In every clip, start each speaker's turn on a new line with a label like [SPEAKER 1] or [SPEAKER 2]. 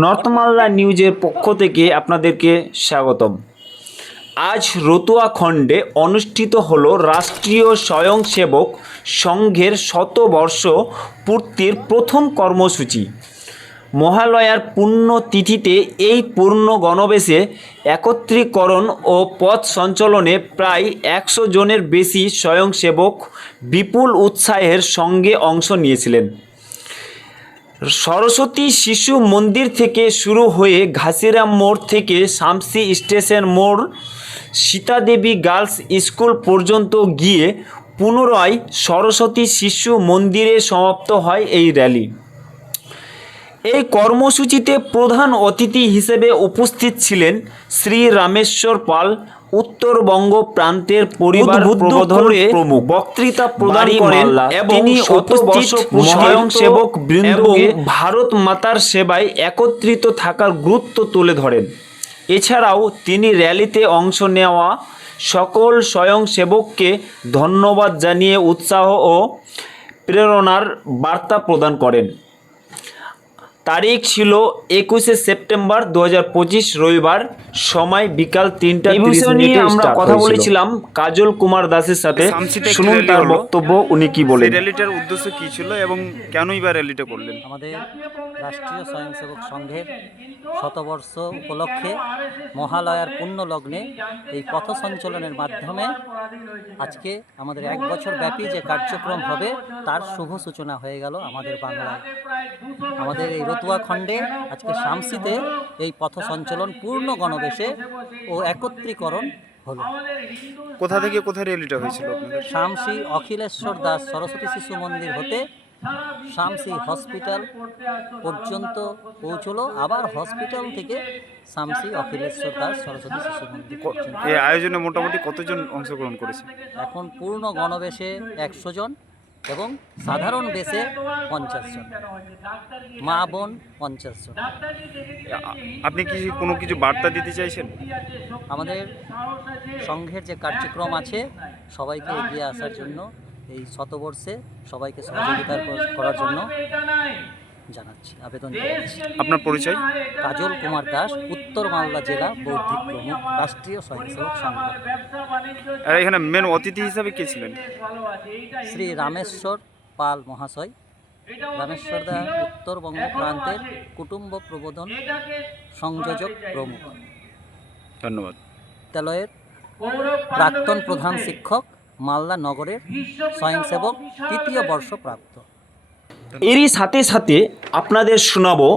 [SPEAKER 1] North নিউজের পক্ষ থেকে আপনাদেরকে স্বাগতম। আজ রতুয়া খণ্ডে অনুষ্ঠিত হলো রাষ্ট্রীয় স্বয়ংসেবক সংঘের শতবর্ষ পূর্তির প্রথম কর্মসূচি। মহালয়ার তিথিতে এই পূর্ণ গণবেশে একত্রীকরণ ও পথ সঞ্চালনে প্রায় একশো জনের বেশি স্বয়ংসেবক বিপুল উৎসাহের সঙ্গে অংশ নিয়েছিলেন। সরস্বতী শিশু মন্দির থেকে শুরু হয়ে ঘাসিরাম মোড় থেকে শামসি স্টেশন মোড়, সীতাদেবী গার্লস স্কুল পর্যন্ত গিয়ে পুনরায় সরস্বতী শিশু মন্দিরে সমাপ্ত হয় এই র্যালি। এই কর্মসূচিতে প্রধান অতিথি হিসেবে উপস্থিত ছিলেন শ্রী রামেশ্বর পাল উত্তরবঙ্গ প্রান্তের পরিবার প্রবোধন প্রমুখ বক্তৃতা প্রদান করেন এবং উপস্থিত স্বয়ংসেবক বৃন্দকে ভারত মাতার সেবায় একত্রিত থাকার গুরুত্ব তুলে ধরেন। এছাড়াও তিনি র্যালিতে অংশ নেওয়া সকল স্বয়ংসেবককে ধন্যবাদ জানিয়ে উৎসাহ ও প্রেরণার বার্তা প্রদান করেন। তারিখ ছিল একুশে সেপ্টেম্বর দু হাজার পঁচিশ রবিবার। সময় বিকাল তিনটা
[SPEAKER 2] নিয়ে
[SPEAKER 1] মিনিটে
[SPEAKER 2] আমরা কথা
[SPEAKER 1] বলেছিলাম কাজল কুমার দাসের সাথে। শুনুন তার। বক্তব্য উনি কি বলেন।
[SPEAKER 3] র্যালিটার উদ্দেশ্য কি ছিল এবং কেনই বা র্যালিটা করলেন?
[SPEAKER 2] আমাদের রাষ্ট্রীয় স্বয়ংসেবক সংঘের শতবর্ষ উপলক্ষে মহালয়ার পূর্ণ লগ্নে এই পথ সঞ্চালনের মাধ্যমে আজকে আমাদের এক বছর ব্যাপী যে কার্যক্রম হবে তার শুভ সূচনা হয়ে গেল আমাদের বাংলায়। আমাদের এই রতুয়া খণ্ডে আজকে শামসিতে এই পথ সঞ্চালন পূর্ণ গণবেশে ও একত্রীকরণ হলো।
[SPEAKER 3] কোথা থেকে কোথায় র্যালিটা হয়েছিল
[SPEAKER 2] শামসি অখিলেশ্বর দাস সরস্বতী শিশু মন্দির হতে শামসি হসপিটাল পর্যন্ত পৌঁছলো আবার হসপিটাল থেকে শামসি অখিলেশ্বর দাস সরস্বতী শিশু মন্দির
[SPEAKER 3] এই আয়োজনে মোটামুটি কতজন অংশগ্রহণ করেছে?
[SPEAKER 2] এখন পূর্ণ গণবেশে একশো জন। এবং সাধারণ বেসে পঞ্চাশ জন। মা বোন পঞ্চাশ জন।
[SPEAKER 3] আপনি কি কোনো কিছু বার্তা দিতে চাইছেন?
[SPEAKER 2] আমাদের সংঘের যে কার্যক্রম আছে সবাইকে এগিয়ে আসার জন্য এই শতবর্ষে সবাইকে সহযোগিতা করার জন্য জানাচ্ছি। আবেদন
[SPEAKER 3] আপনার পরিচয়?
[SPEAKER 2] কাজল কুমার দাস উত্তর মালদা জেলা বৌদ্ধিক প্রমুখ রাষ্ট্রীয় স্বয়ংসেবক সংঘ।
[SPEAKER 3] আর এখানে মেন অতিথি হিসাবে কে ছিলেন?
[SPEAKER 2] শ্রী রামেশ্বর পাল মহাশয় রামেশ্বর দা উত্তরবঙ্গ প্রান্তের কুটুম্ব প্রবোধন সংযোজক প্রমুখ।
[SPEAKER 3] ধন্যবাদ।
[SPEAKER 2] বিদ্যালয়ের প্রাক্তন প্রধান শিক্ষক মালদা নগরের স্বয়ংসেবক তৃতীয় বর্ষ প্রাপ্ত
[SPEAKER 1] এরই সাথে সাথে আপনাদের শোনাবো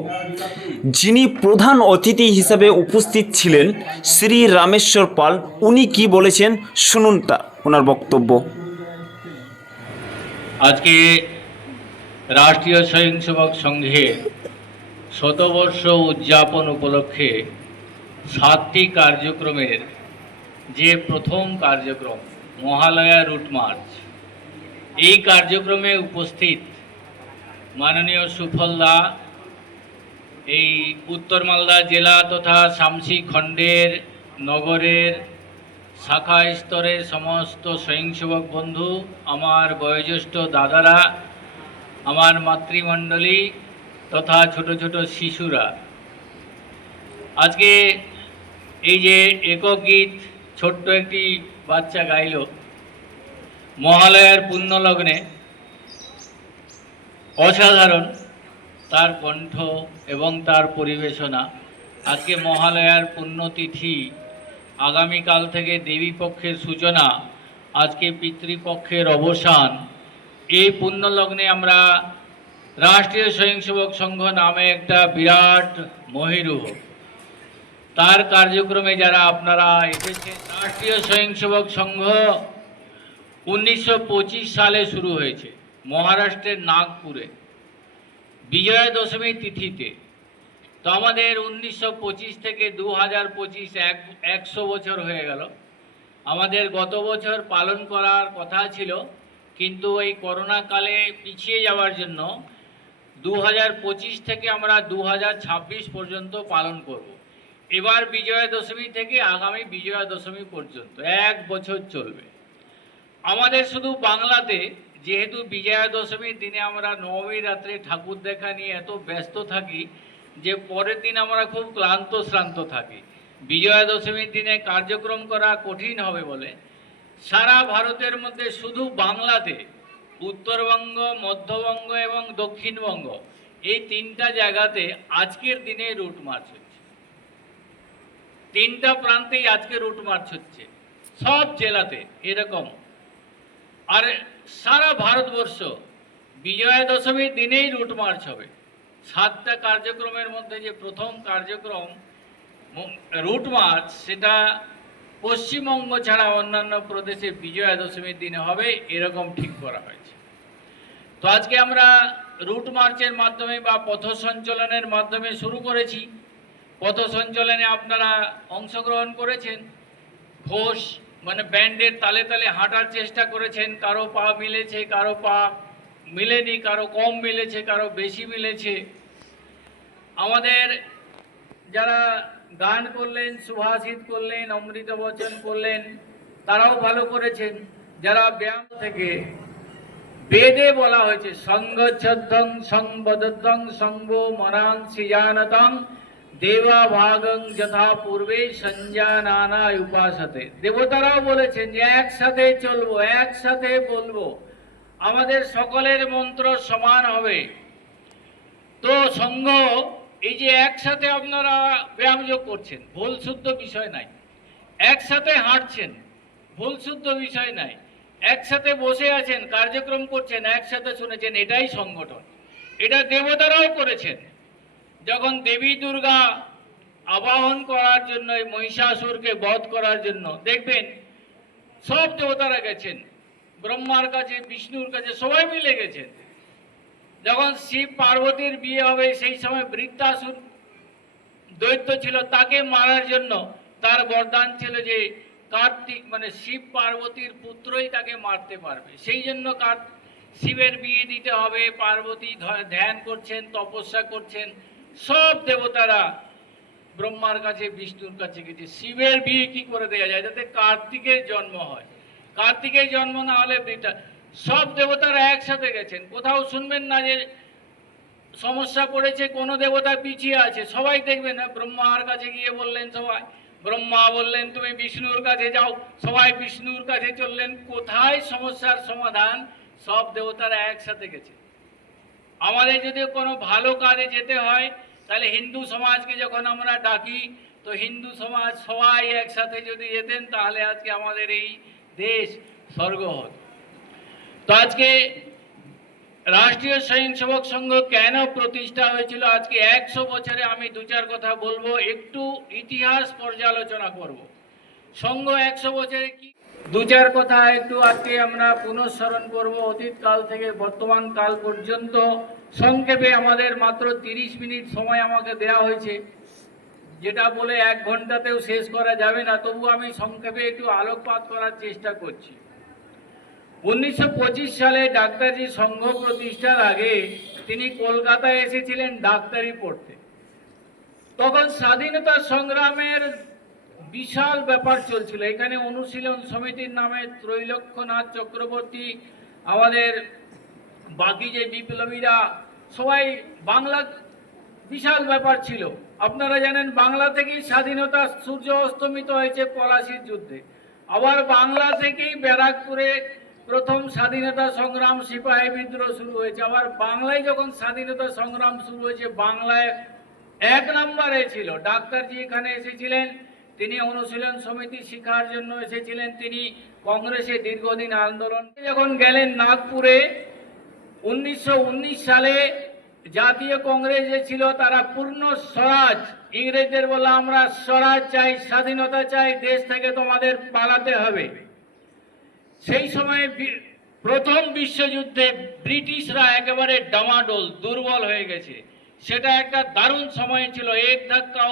[SPEAKER 1] যিনি প্রধান অতিথি হিসাবে উপস্থিত ছিলেন, শ্রী রামেশ্বর পাল, উনি কি বলেছেন শুনুন তা, ওনার বক্তব্য।
[SPEAKER 4] আজকে রাষ্ট্রীয় স্বয়ংসেবক সংঘের শতবর্ষ উদযাপন উপলক্ষে সাতটি কার্যক্রমের যে প্রথম কার্যক্রম, মহালয়া রুট মার্চ, এই কার্যক্রমে উপস্থিত মাননীয় সুফল দা এই উত্তর মালদা জেলা তথা শামসি খণ্ডের, নগরের শাখা স্তরের সমস্ত স্বয়ংসেবক বন্ধু, আমার বয়োজ্যেষ্ঠ দাদারা, আমার মাতৃমণ্ডলী তথা ছোট ছোট শিশুরা। আজকে এই যে একক গীত ছোট্ট একটি বাচ্চা গাইল, মহালয়ার পুণ্যলগ্নে অসাধারণ। তার কণ্ঠ এবং তার পরিবেশনা আজকে মহালয়ার পুণ্যতিথি। আগামীকাল থেকে দেবী পক্ষের সূচনা, আজকে পিতৃপক্ষের অবসান। এই পুণ্যলগ্নে আমরা রাষ্ট্রীয় স্বয়ংসেবক সংঘ নামে একটা বিরাট মহিরুহ। তার কার্যক্রমে যারা আপনারা এসেছেন, রাষ্ট্রীয় স্বয়ংসেবক সংঘ উনিশশো পঁচিশ সালে শুরু হয়েছে। মহারাষ্ট্রের নাগপুরে বিজয়া দশমী তিথিতে। তো আমাদের উনিশশো পঁচিশ থেকে দু হাজার পঁচিশ এক, একশো বছর হয়ে গেল। আমাদের গত বছর পালন করার কথা ছিল, কিন্তু এই করোনা কালে পিছিয়ে যাওয়ার জন্য দু হাজার পঁচিশ থেকে আমরা দু হাজার ছাব্বিশ পর্যন্ত পালন করব। এবার বিজয়া দশমী থেকে আগামী বিজয়া দশমী পর্যন্ত, এক বছর চলবে। আমাদের শুধু বাংলাতে যেহেতু বিজয়া দশমীর দিনে আমরা নবমী রাত্রে ঠাকুর দেখা নিয়ে এত ব্যস্ত থাকি যে পরের দিন আমরা খুব ক্লান্ত, শ্রান্ত থাকি। বিজয়া দশমীর দিনে কার্যক্রম করা কঠিন হবে বলে সারা ভারতের মধ্যে শুধু বাংলাতে উত্তরবঙ্গ, মধ্যবঙ্গ এবং দক্ষিণবঙ্গ এই তিনটা জায়গাতে আজকের দিনে রুট মার্চ হচ্ছে। তিনটা প্রান্তেই আজকে রুট মার্চ হচ্ছে। সব জেলাতে এরকম। আর সারা ভারতবর্ষ বিজয়া দশমীর দিনেই রুট মার্চ হবে। সাতটা কার্যক্রমের মধ্যে যে প্রথম কার্যক্রম রুট মার্চ, সেটা পশ্চিমবঙ্গ ছাড়া অন্যান্য প্রদেশে বিজয়া দশমীর দিনে হবে, এরকম ঠিক করা হয়েছে। তো আজকে আমরা রুট মার্চের মাধ্যমে বা পথ সঞ্চলনের মাধ্যমে শুরু করেছি। পথ সঞ্চলনে আপনারা অংশগ্রহণ করেছেন। ঘোষ মানে ব্যান্ডের তালে তালে হাঁটার চেষ্টা করেছেন, কারও পা মিলেছে, কারও পা মিলেনি, কারও কম মিলেছে, কারও বেশি মিলেছে। আমাদের যারা গান করলেন, সুভাষিত করলেন, অমৃত বচন করলেন, তারাও ভালো করেছেন। যারা ব্যায়াম থেকে বেদে বলা হয়েছে, সঙ্গচ্ছদ্দং সংবদং সঙ্গ মনাং সৃজানতং দেবা ভাগং যথা পূর্বে সঞ্জানানা উপাসতে দেবতারাও বলেছেন যে একসাথে চলবো, একসাথে বলব, আমাদের সকলের মন্ত্র সমান হবে। তো সঙ্গ, এই যে একসাথে আপনারা ব্যায়াম যোগ করছেন, ভুল শুদ্ধ বিষয় নাই। একসাথে হাঁটছেন, ভুল শুদ্ধ বিষয় নাই। একসাথে বসে আছেন, কার্যক্রম করছেন, একসাথে শুনেছেন, এটাই সংগঠন। এটা দেবতারাও করেছেন। যখন দেবী দুর্গা আবাহন করার জন্য, এই মহিষাসুরকে বধ করার জন্য, দেখবেন সব দেবতারা গেছেন। ব্রহ্মার কাছে, বিষ্ণুর কাছে সবাই মিলে গেছেন। যখন শিব পার্বতীর বিয়ে হবে, সেই সময় বৃত্তাসুর দৈত্য ছিল তাকে মারার জন্য। তার বরদান ছিল যে কার্তিক মানে শিব পার্বতীর পুত্রই তাকে মারতে পারবে। সেই জন্য কার শিবের বিয়ে দিতে হবে। পার্বতী ধ্যান করছেন, তপস্যা করছেন। সব দেবতারা ব্রহ্মার কাছে, বিষ্ণুর কাছে গেছে। শিবের বিয়ে কি করে দেওয়া যায়? যাতে কার্তিকের জন্ম হয়। কার্তিকের জন্ম না হলে বৃতা সব দেবতারা একসাথে গেছেন। কোথাও শুনবেন না যে সমস্যা পড়েছে, কোনো দেবতা পিছিয়ে আছে। সবাই দেখবেন না ব্রহ্মার কাছে গিয়ে বললেন সবাই। ব্রহ্মা বললেন, তুমি বিষ্ণুর কাছে যাও। সবাই বিষ্ণুর কাছে চললেন। কোথায় সমস্যার সমাধান? সব দেবতারা একসাথে গেছে। আমাদের যদি কোনো ভালো কাজে যেতে হয় তাহলে হিন্দু সমাজকে যখন আমরা ডাকি, তো হিন্দু সমাজ সবাই একসাথে যদি যেতেন, তাহলে আজকে আমাদের এই দেশ স্বর্গ হতো। তো আজকে রাষ্ট্রীয় স্বয়ংসেবক সংঘ কেন প্রতিষ্ঠা হয়েছিল? আজকে একশো বছরে আমি দু চার কথা বলব, একটু ইতিহাস পর্যালোচনা করব। সংঘ একশো বছরে কি দু চার কথা, একটু আজকে আমরা পুনঃস্মরণ করব অতীত কাল থেকে বর্তমান কাল পর্যন্ত। সংক্ষেপে আমাদের মাত্র তিরিশ মিনিট সময় আমাকে দেওয়া হয়েছে। যেটা বলে এক ঘন্টাতেও শেষ করা যাবে না, তবু আমি সংক্ষেপে একটু আলোকপাত করার চেষ্টা করছি। উনিশশো পঁচিশ সালে ডাক্তারি সংঘ প্রতিষ্ঠার আগে তিনি কলকাতায় এসেছিলেন ডাক্তারি পড়তে। তখন স্বাধীনতা সংগ্রামের বিশাল ব্যাপার চলছিল। এখানে অনুশীলন সমিতির নামে ত্রৈলক্ষ্যনাথ চক্রবর্তী, আমাদের বাকি যে বিপ্লবীরা, সবাই বাংলা বিশাল ব্যাপার ছিল। আপনারা জানেন, বাংলা থেকেই স্বাধীনতা সূর্য অস্তমিত হয়েছে পলাশির যুদ্ধে। আবার বাংলা থেকেই ব্যারাকপুরে প্রথম স্বাধীনতা সংগ্রাম সিপাহী বিদ্রোহ শুরু হয়েছে। আবার বাংলায় যখন স্বাধীনতা সংগ্রাম শুরু হয়েছে, বাংলায় এক নম্বরে ছিল। ডাক্তারজি এখানে এসেছিলেন। তিনি অনুশীলন সমিতি শিক্ষার জন্য এসেছিলেন। তিনি কংগ্রেসে দীর্ঘদিন আন্দোলন যখন গেলেন নাগপুরে, উনিশশো উনিশ সালে জাতীয় কংগ্রেস যে ছিল তারা পূর্ণ স্বরাজ। ইংরেজদের বলে আমরা স্বরাজ চাই, স্বাধীনতা চাই, দেশ থেকে তোমাদের পালাতে হবে। সেই সময়ে প্রথম বিশ্বযুদ্ধে ব্রিটিশরা একেবারে ডামাডোল, দুর্বল হয়ে গেছে। সেটা একটা দারুণ সময় ছিল। এক ধাক্কা